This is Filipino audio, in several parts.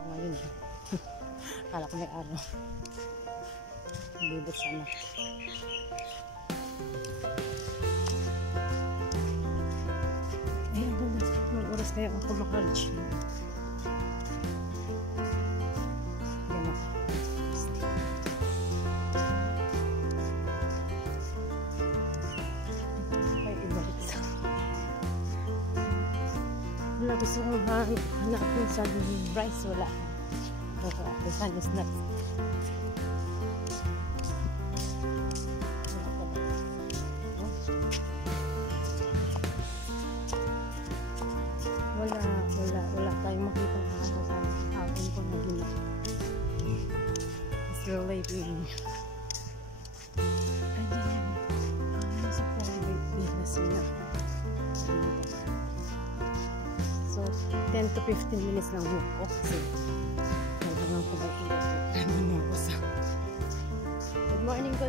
Ngayon, akala ko may araw. Libot sana. Ayan, mag oras kaya ako makarich. Ayan ako. Ay, ibalik sa. Wala, gusto kong hanapin sa rice. Wala. The sun is not. Wala tayong makita sa hapon ko na ginawa. It's relating. Ayan. Nasa private business niya. So, 10 to 15 minutes lang walk ko kasi kailangan ko ba ako sa good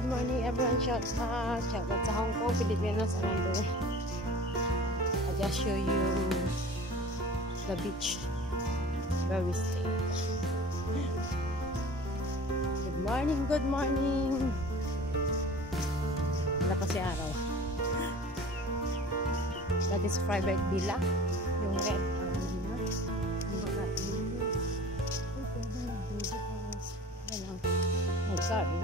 morning everyone. Shout out sa Hong Kong, Pilipinas, around the world. I'll just show you the beach where we stay. Good morning. Wala pa si araw. That is private villa. Yung red sorry.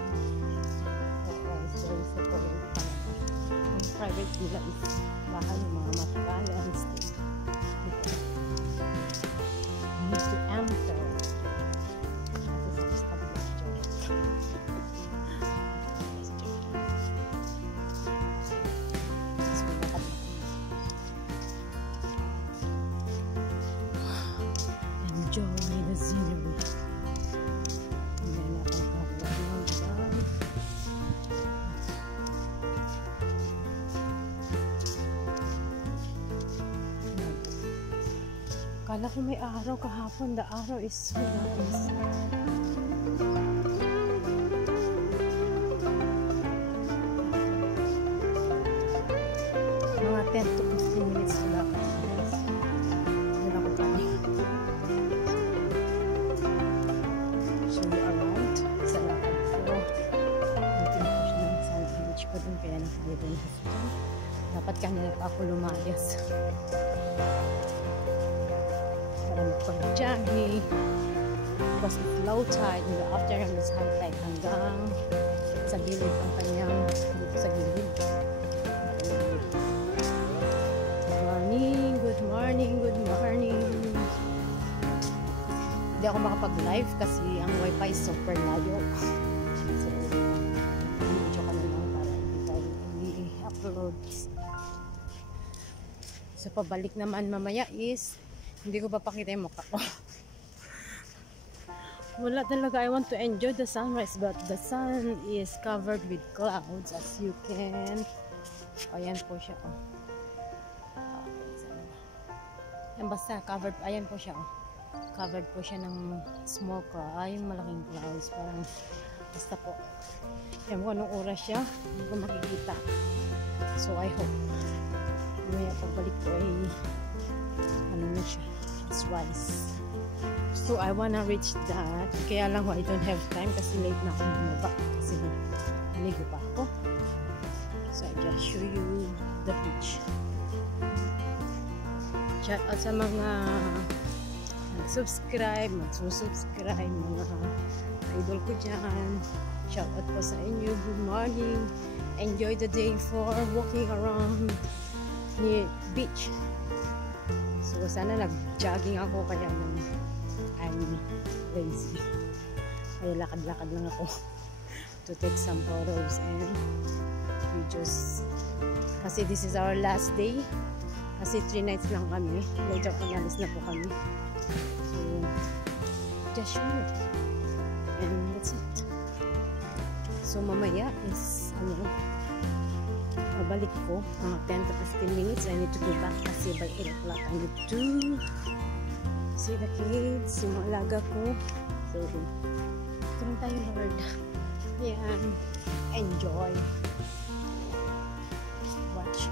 Yung private villa is bahay ng mga matakali and stay. You need to enter. Enjoy the scenery. Kala ko may araw kahapon. The araw is so nice. Mga 10 to 15 minutes wala ka. Doon ako kami. Show you around. Sa lakad ko. Yung pinupush na sa beach ko dun. Kaya nakalido na sa dapat kanina pa ako lumayas. Pag-jogging because it's low tide in the afternoon is high tide hanggang sa gilid ang kanyang dito sa gilid. Good morning. Hindi ako makapag-live kasi ang wifi is super layo. So, medyo kami lang para hindi tayo i-upload. So, pabalik naman mamaya is hindi ko papakita yung mukha ko. Wala talaga. I want to enjoy the sunrise but the sun is covered with clouds as you can. Ayan po siya. Yan basta covered. Ayan po siya. Covered po siya ng small cloud. Yung malaking clouds. Parang basta po. Yan po anong oras siya. Hindi ko makikita. So I hope may pagbalik ko ay ano na siya. It's rice. So I wanna reach that. Kaya lang I don't have time kasi late na akong bumaba. Kasi naligo pa ako. So I just show you the beach. Shout out sa mga nag-subscribe, magsusubscribe, mga idol ko dyan. Shout out po sa inyo. Good morning. Enjoy the day for walking around near beach. So, sana nag-jogging ako kaya lang I'm lazy. Kaya lakad-lakad lang ako to take some photos and videos. Kasi this is our last day. Kasi 3 nights lang kami. Later analysis na po kami. So, just show you. And that's it. So, mamaya is, mabalik ko mga 10 to 15 minutes. I need to go back kasi by 8 o'clock I need to see the kids, yung mga alaga ko. So, ito lang tayo, Lord. Ayan. Enjoy. Watch.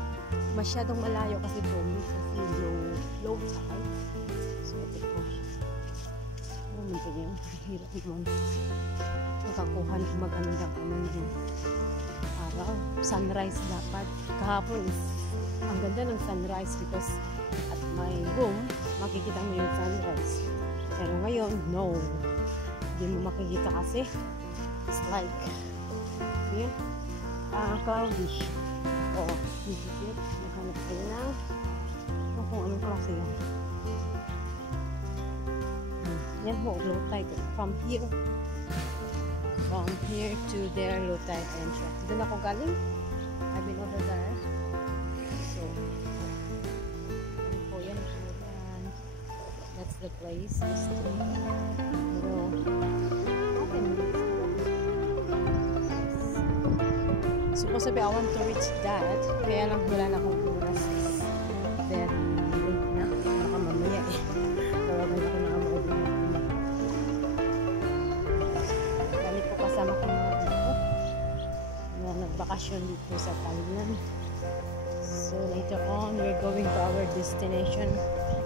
Masyadong malayo kasi ito. Kasi low tide. So, ito po. ano ba yun? Hirap naman makakuha ng magandang ng araw. Sunrise dapat. Kahapon is ang ganda ng sunrise because at my room makikita mo yung sunrise. Pero ngayon, no. Hindi mo makikita kasi it's like yun, cloudy. Oh, this is it. Naghanap kayo na kung anong klase yan. Yan ho, low tide. From here to there, low tide. Ayan siya. Doon ako galing. I've been over there. So, yan po yan. That's the place. Pero, okay. Supposed to be I want to reach that. Kaya lang wala na akong oras. Then, late na. Baka mamaya eh. Tawagan ako na ako. Bali po kasama ko mga dito. Na nagbakasyon dito sa Thailand. So, later on, we're going to our destination.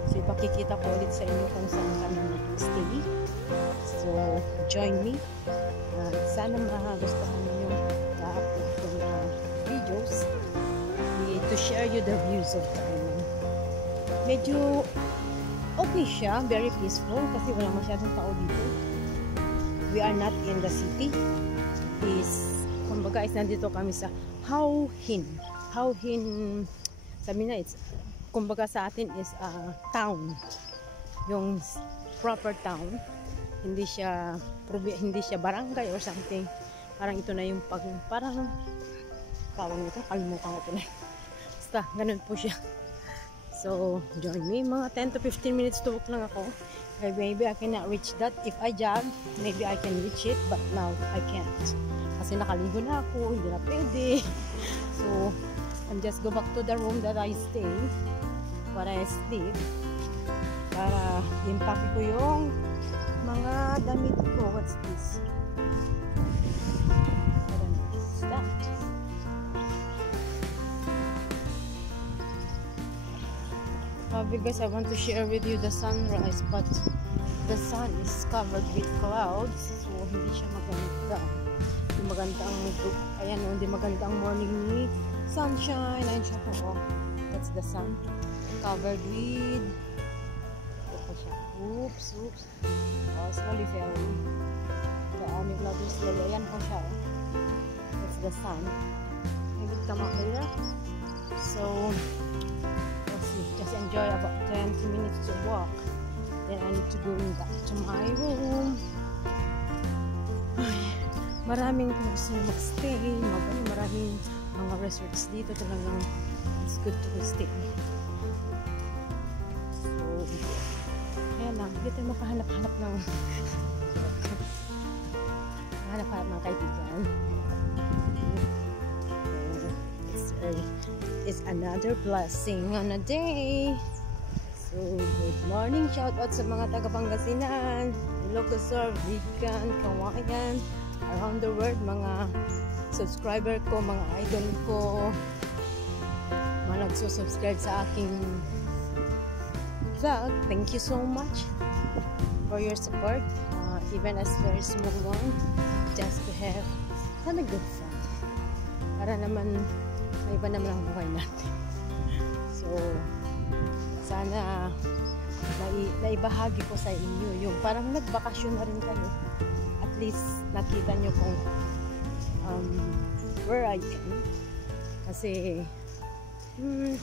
So, ipakikita ko ulit sa inyo kung saan kami mag-stay. So, join me. Sana magustuhan niyo videos to share you the views of Thailand. Medyo okay siya, very peaceful kasi wala masyadong tao dito. We are not in the city. Kumbaga is nandito kami sa Hua Hin. Hua Hin, sabi na it's, kumbaga sa atin is town. Yung proper town. Hindi siya barangay or something. Parang ito na yung parang tawag nito, kalimutan ko na. Basta, ganun po siya. So, join me. Mga 10 to 15 minutes to walk lang ako. Maybe I cannot reach that. If I jog, maybe I can reach it. But now, I can't. Kasi nakaligo na ako. Hindi na pwede. So, I'm just go back to the room that I stay. Para I sleep. Para impake ko yung mga damit ko. What's this? What's that? Because I want to share with you the sunrise, but the sun is covered with clouds, so hindi siya maganda. Hindi maganda ang ayan, hindi maganda ang morning ni sunshine. Ayan siya po. That's the sun covered with oops. Slowly falling. The aming clouds slowly. Ayan po siya. That's the sun. Maybe come up there. So just enjoy about 20 minutes to walk. Then I need to go back to my room. Ay, maraming kung gusto nyo mag-stay. Maraming mga resorts dito. Talagang it's good to stay. So, kaya lang, dito makahanap-hanap ng hanap-hanap ng kaibigan. It's another blessing on a day. So, good morning. Shout out sa mga taga-Pangasinan, Ilocos, Vigan, Kawayan, around the world, mga subscriber ko, mga idol ko, mga nagsusubscribe sa aking vlog. Thank you so much for your support, even as very small one, just to have a good fun. Para naman iba naman ang buhay natin. So, sana naibahagi ko sa inyo yung parang nagbakasyon na rin kayo. At least nakita nyo kung where I am. Kasi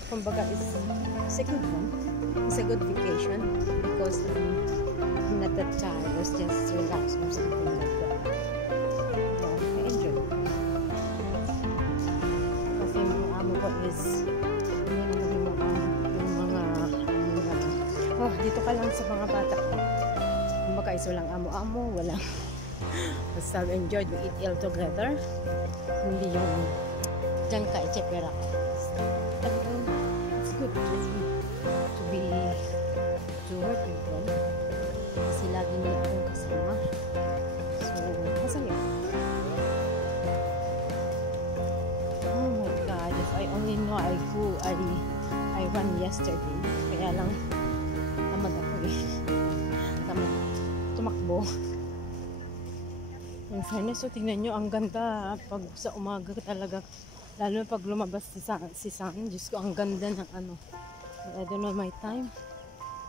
kumbaga it's a good one. It's a good vacation because I'm not that tired. I was just relaxed or something like that. I enjoy it. Is dito ka lang sa mga bata. Kumbaga is walang amo-amo, walang basta enjoy, we eat all together. Hindi yung dyan ka, etc. It's good to work with them kasi lagi nila akong kasama. So, masaya. I only know I ran yesterday. Kaya lang tamad ako eh. Tamad tumakbo. So, in fairness, so tingnan nyo, ang ganda pag sa umaga talaga. Lalo na pag lumabas si Sun. Diyos ko, ang ganda ng ano. I don't know my time.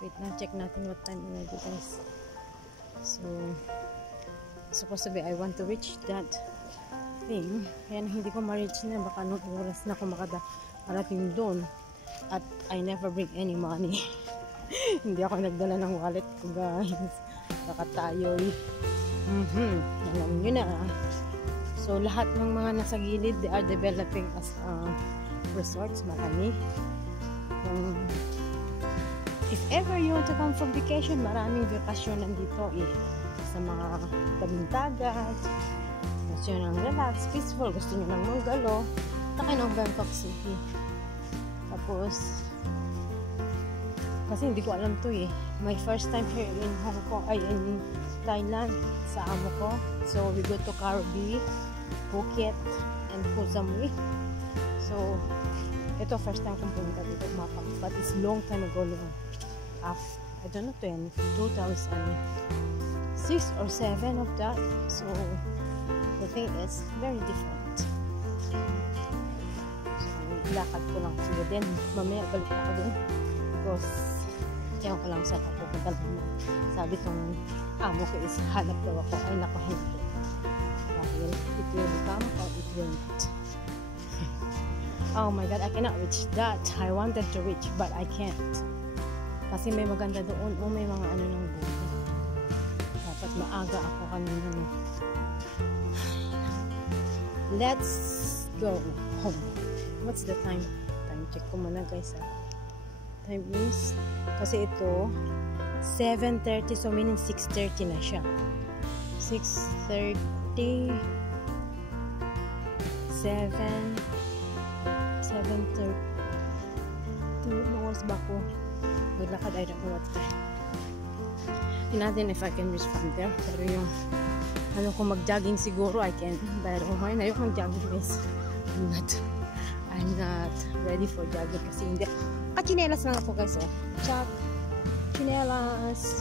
Wait na, check natin what time already, guys. So, supposed to be, I want to reach that thing. Kaya hindi ko ma-reach na. Baka anong oras na ako makarating doon. At I never bring any money. Hindi ako nagdala ng wallet ko, guys. Baka tayo'y alam nyo na. So, lahat ng mga nasa gilid, they are developing as resorts. Marami. If ever you want to come from vacation, maraming vacation nandito sa mga tabing dagat. Gusto nyo ng relax, peaceful. Gusto nyo ng manggalo. Takay ng Bangkok City. Tapos, kasi hindi ko alam to my first time here in Hong Kong, ay in Thailand, sa amo ko. So we go to Krabi, Phuket, and Koh Samui. So ito first time kong pumunta dito, but it's long time ago lang. I don't know, 2006 or 7 of that. So the thing is very different. So lakad ko lang sila din, mamaya balik ako din because kaya ko lang saan ako pupunta naman. Sabi tong amo ko is hanap daw ako. Ay nako, hindi. Dahil it will come or it won't. Oh my god, I cannot reach that. I wanted to reach but I can't. Kasi may maganda doon o may mga ano ng buhay. Dapat maaga ako kanina. No? Let's go home. What's the time? Time check ko muna, guys. Time is, kasi ito 7:30, so meaning 6:30 na siya. 6:30 7:30 oras ba ako maglakad? I don't know what time. Hindi natin if I can reach from there. Pero yung ano, kung mag-jogging siguro I can. Pero ngayon ayoko mag-jogging, guys. I'm not ready for jogging kasi hindi. Chinelas lang ako, guys. Chak, chinelas.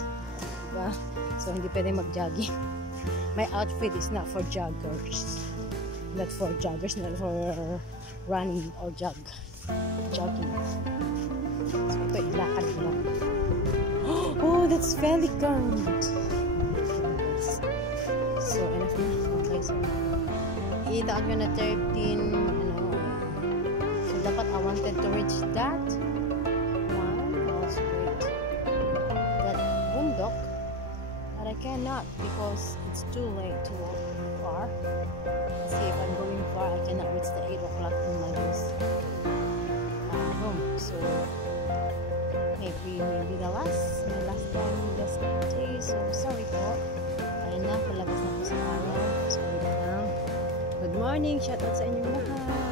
Diba? So hindi pwede mag-jogging. My outfit is not for joggers. Not for joggers, not for running or jogging. So ito, ilakad mo. Oh, that's Velikund. So enough na. Okay, so itaag nyo na 13 so dapat I wanted to reach that bundok, but I cannot because it's too late to walk far. See, if I'm going far, I cannot reach the 8 o'clock in my home. So maybe my last time this day. So sorry po. Ayun na, palabas na po sa araw. So good morning, shout out sa inyong lahat.